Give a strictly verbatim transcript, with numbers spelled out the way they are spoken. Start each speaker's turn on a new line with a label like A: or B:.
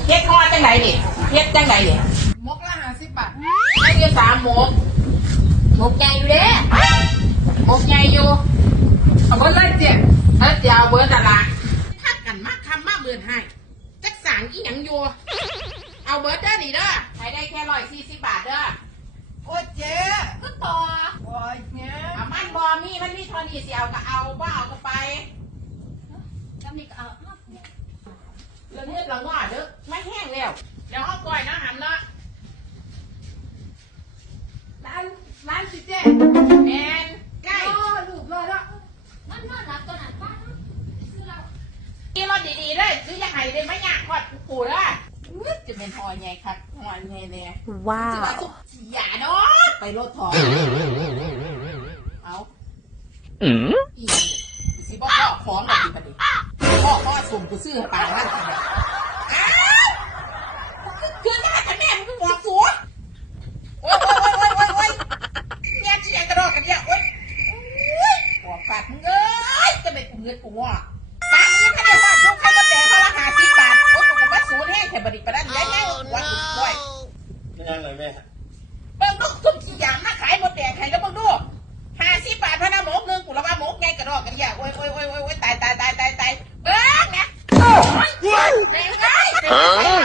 A: เฮ็ดฮอดจังไหนดิเฮ็ดจังไหนดิ
B: มกละห้าสิบบาท
A: ไม่ได้สามหมกหมกใหญ่อยู่เด้หมกใหญ่อยู่
B: เอาเบิร์ดเลยเจ๊
A: เออจะเอาเบิร์ดตลาดทักกันมากคำมากเบิร์ดให้จักสางอีหยังอยู่เอาเบิร์ดเด้อนี่เด้อใช้ได้แค่ร้อยสี่สิบบาทเด้อ
B: โอ้เจ๊
A: ก็ต่อ
B: โอ้ยเนี้ย
A: เอามันบอมีมันมีทอนี่สิเอาก็เอาบ่เอาก็ไปแล้วมีก็เอาเรื่องนี้เราง้อเด้อไม่แห้งแล้วเดี๋ยวเอาก่อยนะหำเนาะ
B: ร้านร้านสิเจ๊
A: แมนใกล้
B: ลูกเลยละ
C: มันนอนหลับตัวนั้นป้าซื้อเรา
A: กินรถดีๆเลยซื้อยังไงเลยไม่ยากขอดปูเด้อจะเป็นหอยใหญ่ครับหอยใหญ่เลย
D: ว้า
A: จะ
D: ว
A: มาสุกหยาเนาะไปรถถอนเอาอีสิบอกพ่อของแบบนี้ปะดิพ่อพ่อส่งกูซื้อปลาแล้วคือแม่แต่แม่มึงบอกสูงโอ้ยโอ้ยโอ้ยโอ้ยโอ้ยเนี่ยเชียงกระโดดกันเนี่ยโอ้ยบอกปากมึงเอ้ยจะเป็นกูเงินกูว่าปากนี้ไม่ได้ว่าทุกข้าวต้มแดงเขาละหาสิบบาทโอ้ยกูกับว่าศูนย์แห้งแค่บดิบประดันได้แห้งว่ากูด้วย
E: ไม่ยังเลยแม่
A: เบิ่งลูกซุ่มสี่อย่างมาขายหมดแดงใครแล้วเบิ่งดูห้าสิบบาทพะนะหมกหนึ่งกูละว่าหมกไงกระดอกกันเนี่ยโอ้ยโอ้ยโอ้ยโอ้ยตายตายตายตายตายเบิ่งนะโอ้ยแดงไงแดงไง